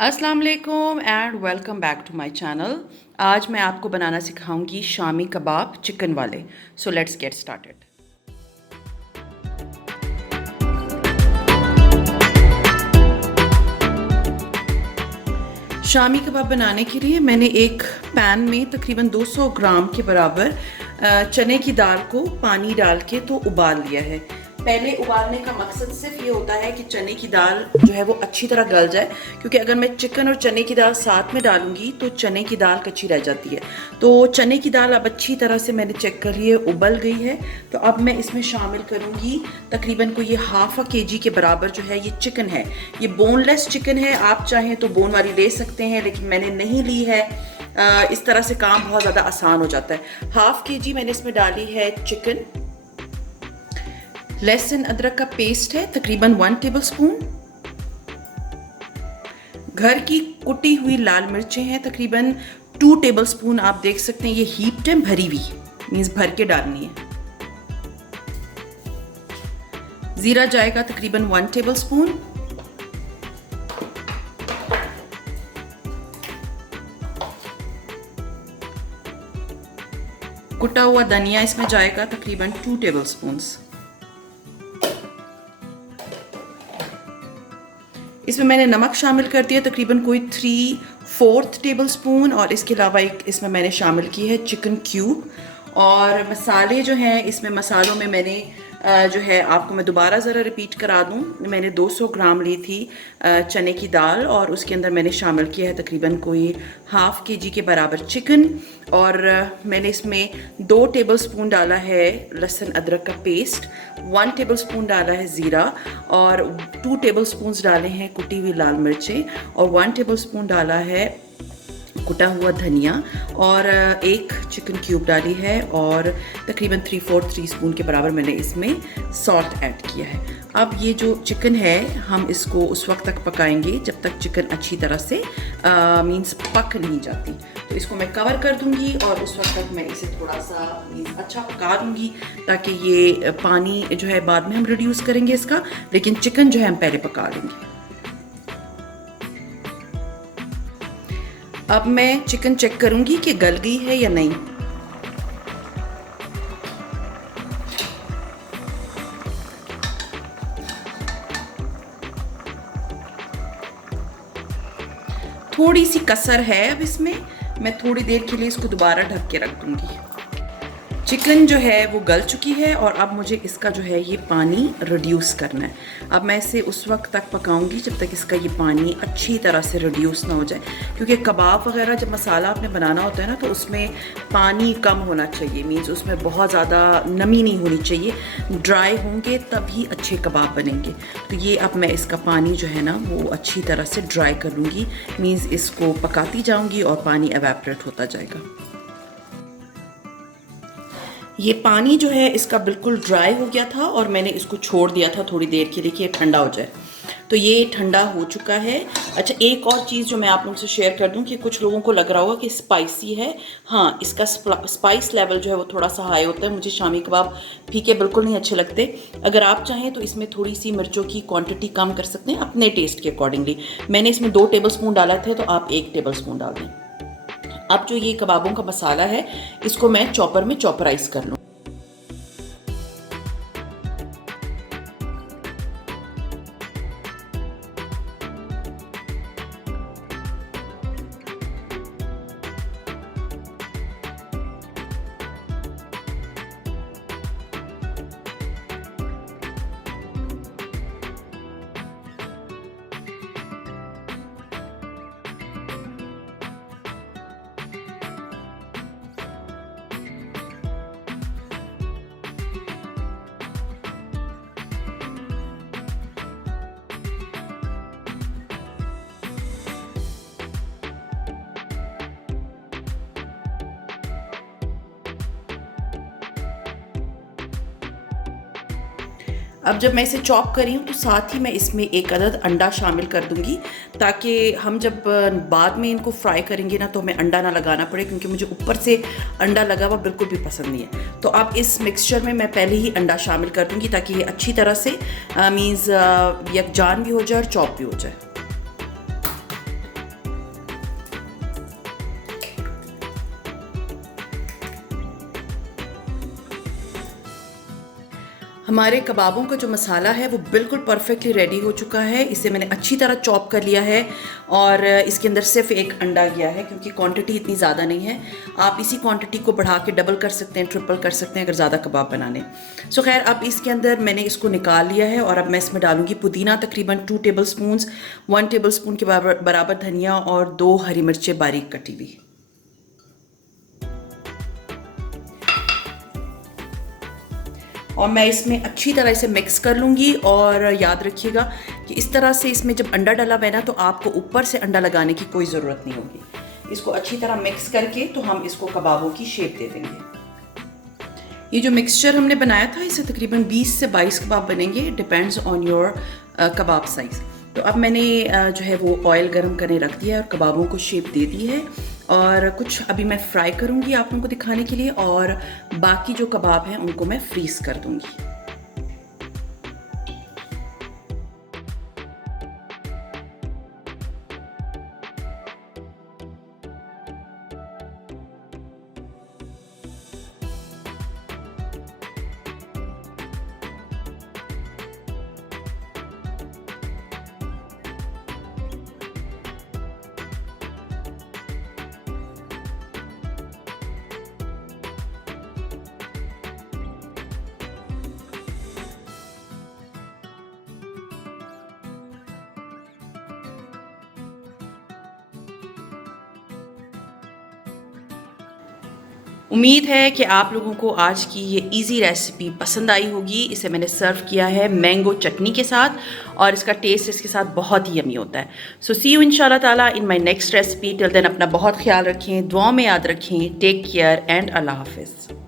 अस्सलाम वालेकुम and welcome back to my channel. आज मैं आपको बनाना सिखाऊंगी शामी कबाब चिकन वाले। So let's get started. Shami kebab बनाने के लिए मैंने एक पैन में तकरीबन 200 ग्राम के बराबर चने की दाल को पानी डाल के तो उबाल लिया है। पहले उबालने का मकसद सिर्फ ये होता है कि चने की दाल जो है वो अच्छी तरह गल जाए, क्योंकि अगर मैं चिकन और चने की दाल साथ में डालूंगी तो चने की दाल कच्ची रह जाती है। तो चने की दाल अब अच्छी तरह से मैंने चेक कर ली है, उबल गई है। तो अब मैं इसमें शामिल करूंगी तकरीबन को ये ½ kg के बराबर जो है ये चिकन है। ये बोनलेस चिकन है, आप चाहें तो बोन वाली ले सकते हैं, लेकिन मैंने नहीं ली है। इस तरह से काम बहुत ज़्यादा आसान हो जाता है। ½ kg मैंने इसमें डाली है चिकन। लहसुन अदरक का पेस्ट है तकरीबन 1 टेबलस्पून। घर की कुटी हुई लाल मिर्चें हैं तकरीबन 2 टेबलस्पून। आप देख सकते हैं ये हीप्ड है, भरी हुई, मीन्स भर के डालनी है। जीरा जाएगा तकरीबन 1 टेबलस्पून। कुटा हुआ धनिया इसमें जाएगा तकरीबन 2 टेबलस्पून। इसमें मैंने नमक शामिल कर दिया तकरीबन कोई 3/4 टेबलस्पून, और इसके अलावा एक इसमें मैंने शामिल की है चिकन क्यूब। और मसाले जो हैं, इसमें मसालों में मैंने जो है आपको मैं दोबारा ज़रा रिपीट करा दूं। मैंने 200 ग्राम ली थी चने की दाल, और उसके अंदर मैंने शामिल किया है तकरीबन कोई ½ kg के बराबर चिकन। और मैंने इसमें 2 टेबलस्पून डाला है लहसुन अदरक का पेस्ट, 1 टेबलस्पून डाला है ज़ीरा, और 2 टेबलस्पून डाले हैं कुटी हुई लाल मिर्चें, और 1 टेबलस्पून डाला है कुटा हुआ धनिया, और एक चिकन क्यूब डाली है, और तकरीबन 3/4 टीस्पून के बराबर मैंने इसमें सॉल्ट ऐड किया है। अब ये जो चिकन है हम इसको उस वक्त तक पकाएंगे जब तक चिकन अच्छी तरह से मीन्स पक नहीं जाती। तो इसको मैं कवर कर दूंगी और उस वक्त तक मैं इसे थोड़ा सा मीन्स अच्छा पका दूंगी, ताकि ये पानी जो है बाद में हम रिड्यूस करेंगे इसका, लेकिन चिकन जो है हम पहले पका लेंगे। अब मैं चिकन चेक करूंगी कि गल गई है या नहीं। थोड़ी सी कसर है, अब इसमें मैं थोड़ी देर के लिए इसको दोबारा ढक के रख दूंगी। चिकन जो है वो गल चुकी है, और अब मुझे इसका जो है ये पानी रिड्यूस करना है। अब मैं इसे उस वक्त तक पकाऊंगी जब तक इसका ये पानी अच्छी तरह से रिड्यूस ना हो जाए, क्योंकि कबाब वगैरह जब मसाला आपने बनाना होता है ना, तो उसमें पानी कम होना चाहिए, मीन्स उसमें बहुत ज़्यादा नमी नहीं होनी चाहिए। ड्राई होंगे तभी अच्छे कबाब बनेंगे। तो ये अब मैं इसका पानी जो है ना वो अच्छी तरह से ड्राई कर लूँगी, मीन्स इसको पकाती जाऊँगी और पानी एवेपोरेट होता जाएगा। ये पानी जो है इसका बिल्कुल ड्राई हो गया था, और मैंने इसको छोड़ दिया था थोड़ी देर के लिए कि ये ठंडा हो जाए। तो ये ठंडा हो चुका है। अच्छा, एक और चीज़ जो मैं आप लोगों से शेयर कर दूं कि कुछ लोगों को लग रहा होगा कि स्पाइसी है। हाँ, इसका स्पाइस लेवल जो है वो थोड़ा सा हाई होता है। मुझे शामी कबाब फीके बिल्कुल नहीं अच्छे लगते। अगर आप चाहें तो इसमें थोड़ी सी मिर्चों की क्वांटिटी कम कर सकते हैं अपने टेस्ट के अकॉर्डिंगली। मैंने इसमें 2 टेबलस्पून डाला थे, तो आप 1 टेबलस्पून डाल दें। अब जो ये कबाबों का मसाला है इसको मैं चॉपर में चॉपराइज कर लूँ। अब जब मैं इसे चॉप कर रही हूँ तो साथ ही मैं इसमें एक अदद अंडा शामिल कर दूँगी, ताकि हम जब बाद में इनको फ्राई करेंगे ना तो हमें अंडा ना लगाना पड़े, क्योंकि मुझे ऊपर से अंडा लगा हुआ बिल्कुल भी पसंद नहीं है। तो अब इस मिक्सचर में मैं पहले ही अंडा शामिल कर दूँगी ताकि ये अच्छी तरह से मीन्स यकजान भी हो जाए और चॉप भी हो जाए। हमारे कबाबों का जो मसाला है वो बिल्कुल परफेक्टली रेडी हो चुका है। इसे मैंने अच्छी तरह चॉप कर लिया है और इसके अंदर सिर्फ एक अंडा गया है क्योंकि क्वांटिटी इतनी ज़्यादा नहीं है। आप इसी क्वांटिटी को बढ़ा के डबल कर सकते हैं, ट्रिपल कर सकते हैं अगर ज़्यादा कबाब बनाने। सो खैर, अब इसके अंदर मैंने इसको निकाल लिया है और अब मैं इसमें डालूंगी पुदीना, तकरीबन 2 टेबल स्पून, 1 टेबल स्पून के बराबर धनिया और 2 हरी मिर्चें बारीक कटी हुई। और मैं इसमें अच्छी तरह इसे मिक्स कर लूँगी। और याद रखिएगा कि इस तरह से इसमें जब अंडा डला हुआ है ना, तो आपको ऊपर से अंडा लगाने की कोई ज़रूरत नहीं होगी। इसको अच्छी तरह मिक्स करके तो हम इसको कबाबों की शेप दे देंगे। ये जो मिक्सचर हमने बनाया था, इससे तकरीबन 20 से 22 कबाब बनेंगे, depends on your kebab size. तो अब मैंने जो है वो ऑयल गर्म करने रख दिया है और कबाबों को शेप दे दी है। और कुछ अभी मैं फ्राई करूँगी आप लोगों को दिखाने के लिए, और बाकी जो कबाब हैं उनको मैं फ्रीज़ कर दूँगी। उम्मीद है कि आप लोगों को आज की ये इजी रेसिपी पसंद आई होगी। इसे मैंने सर्व किया है मैंगो चटनी के साथ और इसका टेस्ट इसके साथ बहुत ही यमी होता है। सो सी यू इंशाल्लाह ताला in my next recipe. Till then अपना बहुत ख्याल रखें, दुआ में याद रखें। टेक केयर एंड अल्लाह हाफिज़।